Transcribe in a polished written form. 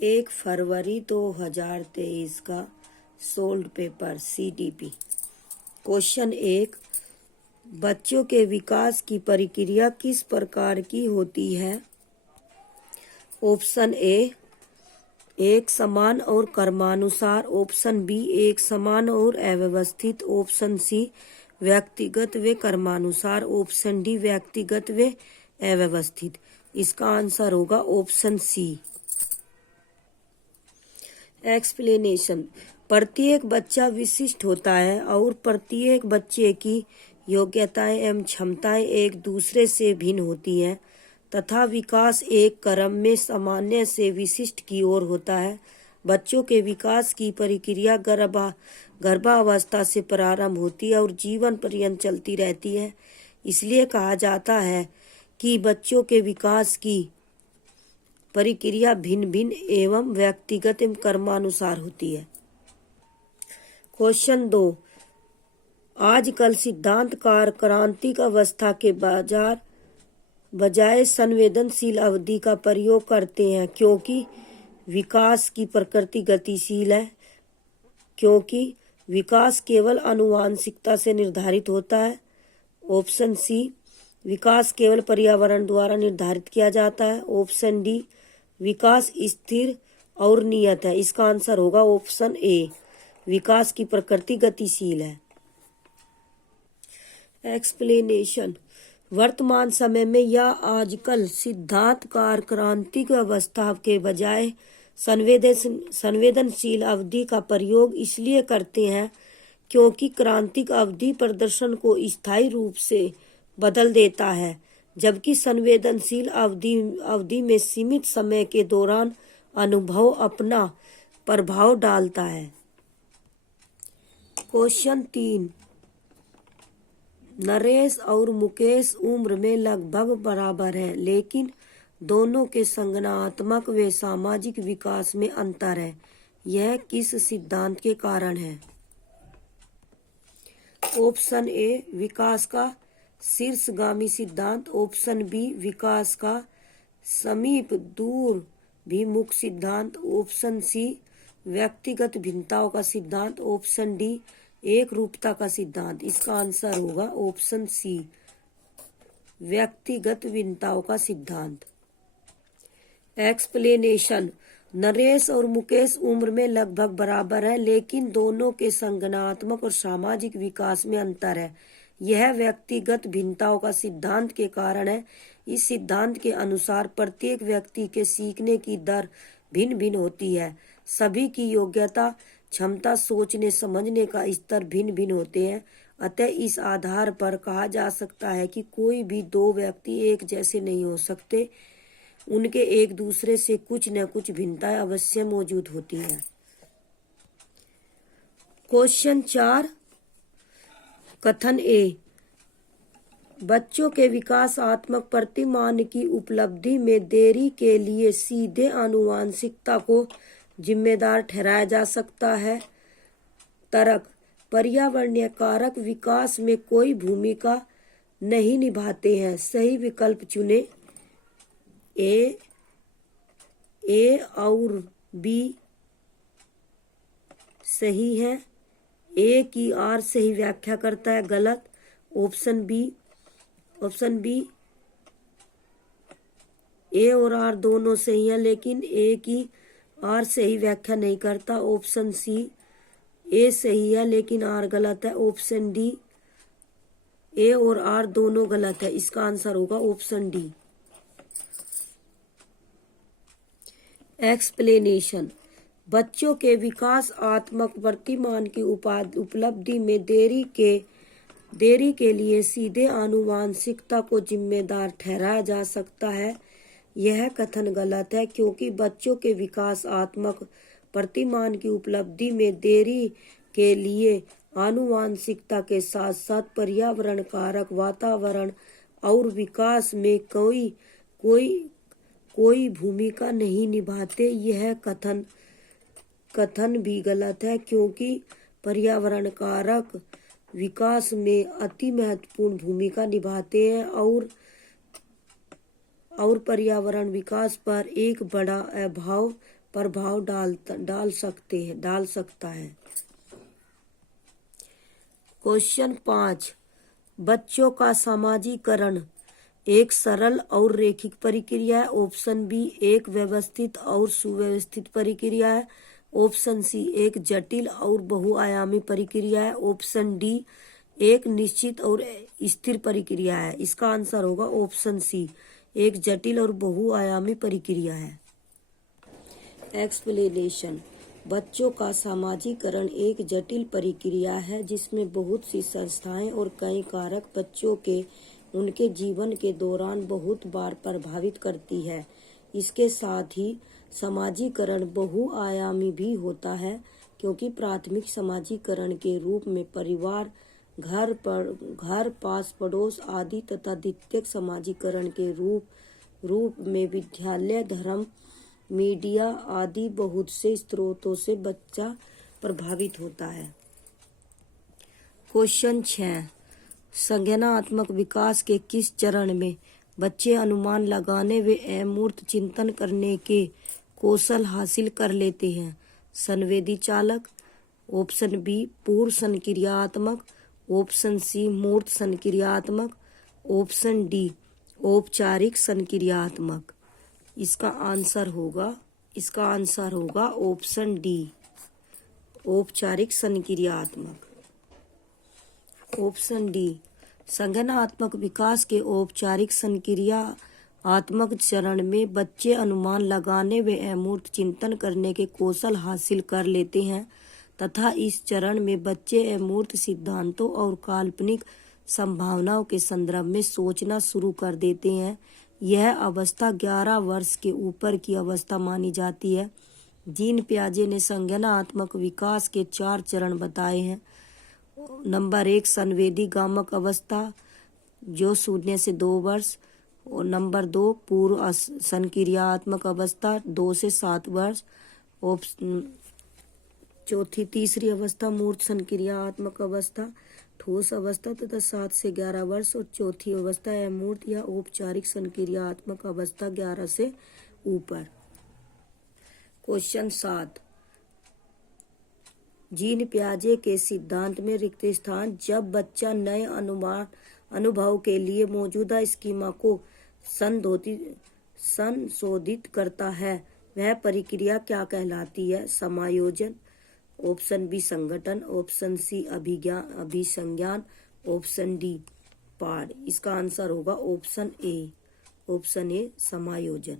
1 फरवरी 2023 का solved paper CTP। Question 1, बच्चों के विकास की प्रक्रिया किस प्रकार की होती है? ऑप्शन ए, एक समान और क्रमानुसार। ऑप्शन बी, एक समान और अव्यवस्थित। ऑप्शन सी, व्यक्तिगत व क्रमानुसार। ऑप्शन डी, व्यक्तिगत व अव्यवस्थित। इसका आंसर होगा ऑप्शन सी। एक्सप्लेनेशन। प्रत्येक बच्चा विशिष्ट होता है और प्रत्येक बच्चे की योग्यताएं एवं क्षमताएं एक दूसरे से भिन्न होती हैं तथा विकास एक क्रम में सामान्य से विशिष्ट की ओर होता है। बच्चों के विकास की प्रक्रिया गर्भावस्था से प्रारंभ होती है और जीवन पर्यंत चलती रहती है। इसलिए कहा जाता है कि बच्चों के विकास की प्रक्रिया भिन्न भिन्न एवं व्यक्तिगत एवं क्रमानुसार होती है। क्वेश्चन 2, आजकल सिद्धांतकार क्रांतिक अवस्था के बजाय संवेदनशील अवधि का प्रयोग करते हैं क्योंकि विकास की प्रकृति गतिशील है। क्योंकि विकास केवल आनुवांशिकता से निर्धारित होता है। ऑप्शन सी, विकास केवल पर्यावरण द्वारा निर्धारित किया जाता है। ऑप्शन डी, विकास स्थिर और नियत है। इसका आंसर होगा ऑप्शन ए, विकास की प्रकृति गतिशील है। एक्सप्लेनेशन। वर्तमान समय में या आजकल सिद्धांतकार क्रांतिक अवस्था के बजाय संवेदनशील अवधि का प्रयोग इसलिए करते हैं क्योंकि क्रांतिक अवधि प्रदर्शन को स्थायी रूप से बदल देता है, जबकि संवेदनशील अवधि में सीमित समय के दौरान अनुभव अपना प्रभाव डालता है। क्वेश्चन 3, नरेश और मुकेश उम्र में लगभग बराबर हैं, लेकिन दोनों के संज्ञानात्मक व सामाजिक विकास में अंतर है। यह किस सिद्धांत के कारण है? ऑप्शन ए, विकास का शीर्षगामी सिद्धांत। ऑप्शन बी, विकास का समीप दूरभिमुख सिद्धांत। ऑप्शन सी, व्यक्तिगत भिन्नताओं का सिद्धांत। ऑप्शन डी, एक रूपता का सिद्धांत। इसका आंसर होगा ऑप्शन सी, व्यक्तिगत भिन्नताओं का सिद्धांत। एक्सप्लेनेशन। नरेश और मुकेश उम्र में लगभग बराबर है, लेकिन दोनों के संज्ञानात्मक और सामाजिक विकास में अंतर है। यह व्यक्तिगत भिन्नताओं का सिद्धांत के कारण है। इस सिद्धांत के अनुसार प्रत्येक व्यक्ति के सीखने की दर भिन्न भिन्न होती है। सभी की योग्यता, क्षमता, सोचने समझने का स्तर भिन्न भिन्न होते हैं। अतः इस आधार पर कहा जा सकता है कि कोई भी दो व्यक्ति एक जैसे नहीं हो सकते। उनके एक दूसरे से कुछ न कुछ भिन्नताएं अवश्य मौजूद होती है। क्वेश्चन 4, कथन ए, बच्चों के विकासात्मक प्रतिमान की उपलब्धि में देरी के लिए सीधे आनुवांशिकता को जिम्मेदार ठहराया जा सकता है। तर्क, पर्यावरणीय कारक विकास में कोई भूमिका नहीं निभाते हैं। सही विकल्प चुने। ए और बी सही है। ए की आर सही व्याख्या करता है, गलत। ऑप्शन बी ए और आर दोनों सही है, लेकिन ए की आर सही व्याख्या नहीं करता। ऑप्शन सी, ए सही है लेकिन आर गलत है। ऑप्शन डी, ए और आर दोनों गलत है। इसका आंसर होगा ऑप्शन डी। एक्सप्लेनेशन। बच्चों के विकासात्मक प्रतिमान की उपलब्धि में देरी के लिए सीधे आनुवांशिकता को जिम्मेदार ठहराया जा सकता है। यह कथन गलत है क्योंकि बच्चों के विकासात्मक प्रतिमान की उपलब्धि में देरी के लिए आनुवांशिकता के साथ साथ पर्यावरण कारक, वातावरण और विकास में कोई भूमिका नहीं निभाते। यह कथन भी गलत है क्योंकि पर्यावरण कारक विकास में अति महत्वपूर्ण भूमिका निभाते हैं और पर्यावरण विकास पर एक बड़ा प्रभाव डाल सकता है। क्वेश्चन 5, बच्चों का सामाजिकरण एक सरल और रैखिक प्रक्रिया है। ऑप्शन बी एक व्यवस्थित और सुव्यवस्थित प्रक्रिया है। ऑप्शन सी एक जटिल और बहुआयामी प्रक्रिया है। ऑप्शन डी एक निश्चित और स्थिर प्रक्रिया है। इसका आंसर होगा ऑप्शन सी, एक जटिल और बहुआयामी प्रक्रिया है। एक्सप्लेनेशन, बच्चों का सामाजिकरण एक जटिल प्रक्रिया है जिसमें बहुत सी संस्थाएं और कई कारक बच्चों के उनके जीवन के दौरान बहुत बार प्रभावित करती है। इसके साथ ही सामाजिकरण बहुआयामी भी होता है, क्योंकि प्राथमिक सामाजिकरण के रूप में परिवार, घर पास पड़ोस आदि तथा द्वितीयक सामाजिकरण के रूप में विद्यालय, धर्म, मीडिया आदि बहुत से स्रोतों से बच्चा प्रभावित होता है। क्वेश्चन 6, संज्ञानात्मक विकास के किस चरण में बच्चे अनुमान लगाने व अमूर्त चिंतन करने के कौशल हासिल कर लेते हैं? संवेदी चालक, ऑप्शन बी पूर्व संक्रियात्मक, ऑप्शन सी मूर्त संक्रियात्मक, ऑप्शन डी औपचारिक संक्रियात्मक। इसका आंसर होगा ऑप्शन डी औपचारिक संक्रियात्मक। ऑप्शन डी, संज्ञानात्मक विकास के औपचारिक संक्रियात्मक चरण में बच्चे अनुमान लगाने व अमूर्त चिंतन करने के कौशल हासिल कर लेते हैं तथा इस चरण में बच्चे अमूर्त सिद्धांतों और काल्पनिक संभावनाओं के संदर्भ में सोचना शुरू कर देते हैं। यह अवस्था 11 वर्ष के ऊपर की अवस्था मानी जाती है। जीन पियाजे ने संज्ञानात्मक विकास के 4 चरण बताए हैं। नंबर 1 संवेदी गामक अवस्था, जो 0 से 2 वर्ष, और नंबर 2 पूर्व संक्रियात्मक अवस्था 2 से 7 वर्ष, तीसरी अवस्था मूर्त संक्रियात्मक अवस्था, ठोस अवस्था तथा 7 से 11 वर्ष, और चौथी अवस्था अमूर्त या औपचारिक संक्रियात्मक अवस्था 11 से ऊपर। क्वेश्चन 7, जीन पियाजे के सिद्धांत में रिक्त स्थान, जब बच्चा नए अनुभव के लिए मौजूदा स्कीमा को संशोधित करता है, वह प्रक्रिया क्या कहलाती है? समायोजन, ऑप्शन बी संगठन, ऑप्शन सी अभिसंज्ञान, ऑप्शन डी पाठ। इसका आंसर होगा ऑप्शन ए समायोजन।